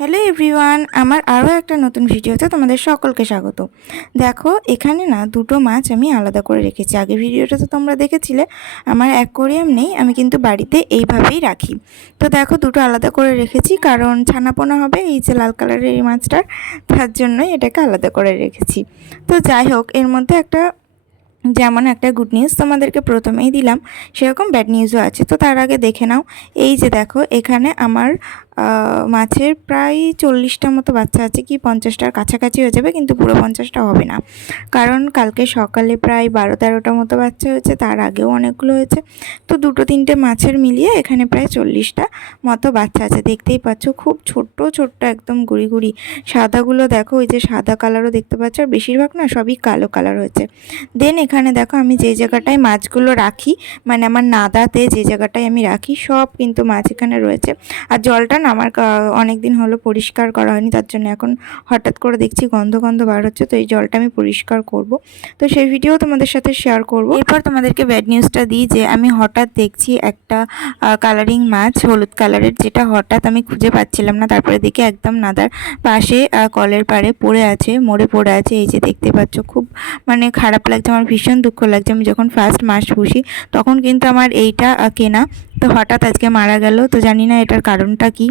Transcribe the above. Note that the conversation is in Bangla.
হ্যালো এভরিওয়ান, আমার আরও একটা নতুন ভিডিওতে তোমাদের সকলকে স্বাগত। দেখো, এখানে না দুটো মাছ আমি আলাদা করে রেখেছি। আগে ভিডিওটা তো তোমরা দেখেছিলে, আমার অ্যাকোরিয়াম নেই, আমি কিন্তু বাড়িতে এইভাবেই রাখি। তো দেখো, দুটো আলাদা করে রেখেছি, কারণ ছানাপোনা হবে এই যে লাল কালারের এই মাছটার, তার জন্যই এটাকে আলাদা করে রেখেছি। তো যাই হোক, এর মধ্যে একটা, যেমন একটা গুড নিউজ তোমাদেরকে প্রথমেই দিলাম, সেরকম ব্যাড নিউজও আছে। তো তার আগে দেখে নাও, এই যে দেখো, এখানে আমার মাছের প্রায় চল্লিশটা মতো বাচ্চা আছে কি পঞ্চাশটার কাছাকাছি হয়ে যাবে, কিন্তু পুরো পঞ্চাশটা হবে না। কারণ কালকে সকালে প্রায় বারো তেরোটা মতো বাচ্চা হয়েছে, তার আগেও অনেকগুলো হয়েছে। তো দুটো তিনটে মাছের মিলিয়ে এখানে প্রায় চল্লিশটা মতো বাচ্চা আছে। দেখতেই পাচ্ছ, খুব ছোট্ট ছোট্ট একদম গুড়ি গুড়ি। সাদাগুলো দেখো, ওই যে সাদা কালারও দেখতে পাচ্ছ, আর বেশিরভাগ না সবই কালো কালার হয়েছে। দেন এখানে দেখো, আমি যে জায়গাটায় মাছগুলো রাখি মানে আমার নাদাতে যে জায়গাটায় আমি রাখি, সব কিন্তু মাছ এখানে রয়েছে। আর জলটা না আমার অনেক দিন হলো পরিষ্কার করা হয়নি, তার জন্য এখন হঠাৎ করে দেখছি গন্ধ গন্ধ বার হচ্ছে, তো এই জলটা আমি পরিষ্কার করব। তো সেই ভিডিও তোমাদের সাথে শেয়ার করব। এরপর তোমাদেরকে ব্যাড নিউজটা দিই যে, আমি হঠাৎ দেখছি একটা কালারিং মাছ, হলুদ কালারের যেটা হঠাৎ আমি খুঁজে পাচ্ছিলাম না, তারপরে দেখি একদম নাদার পাশে কলের পাড়ে পড়ে আছে, মরে পড়ে আছে, এই যে দেখতে পাচ্ছ, খুব মানে খারাপ লাগছে, আমার ভীষণ দুঃখ লাগছে, আমি যখন ফার্স্ট মাছ পুষি, তখন কিন্তু আমার এইটা কেনা তো হঠাৎ আজকে মারা গেল তো জানি না এটার কারণটা কি।